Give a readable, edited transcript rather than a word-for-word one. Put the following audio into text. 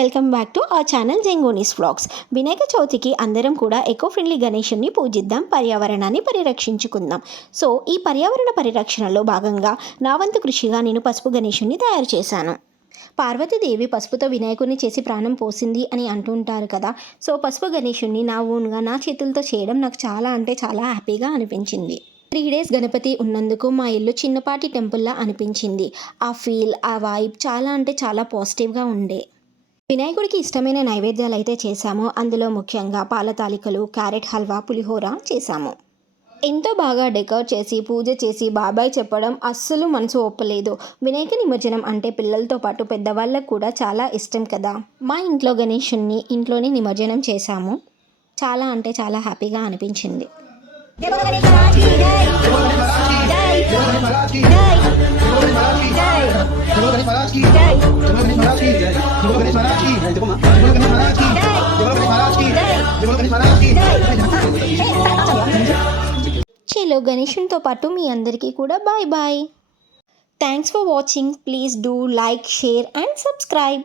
Welcome back to our channel జెంగోనీస్ vlogs. వినాయక చవితికి అందరం కూడా ఎకో ఫ్రెండ్లీ గణేషుని పూజిద్దాం, పర్యావరణాన్ని పరిరక్షించుకుందాం. సో ఈ పర్యావరణ పరిరక్షణలో భాగంగా నా వంతు కృషిగా నేను పసుపు గణేషుని తయారు చేశాను. పార్వతీదేవి పసుపుతో వినాయకుడిని చేసి ప్రాణం పోసింది అని అంటుంటారు కదా. సో పసుపు గణేషుని నా ఓన్గా నా చేతులతో చేయడం నాకు చాలా హ్యాపీగా అనిపించింది. 3 days గణపతి ఉన్నందుకు మా ఇల్లు చిన్నపాటి టెంపుల్లా అనిపించింది. ఆ ఫీల్, ఆ వైబ్ చాలా పాజిటివ్గా ఉండే. వినాయకుడికి ఇష్టమైన నైవేద్యాలు అయితే చేశాము. అందులో ముఖ్యంగా పాల తాలికలు, క్యారెట్ హల్వా, పులిహోర చేశాము. ఎంతో బాగా డెకరేట్ చేసి పూజ చేసి బాబాయ్ చెప్పడం అస్సలు మనసు ఒప్పలేదు. వినాయక నిమజ్జనం అంటే పిల్లలతో పాటు పెద్దవాళ్ళకు కూడా చాలా ఇష్టం కదా. మా ఇంట్లో గణేషుణ్ణి ఇంట్లోనే నిమజ్జనం చేశాము. చాలా హ్యాపీగా అనిపించింది. చలో గణేషునితో పాటు మీ అందరికీ కూడా bye bye. Thanks for watching. Please do like, share and subscribe.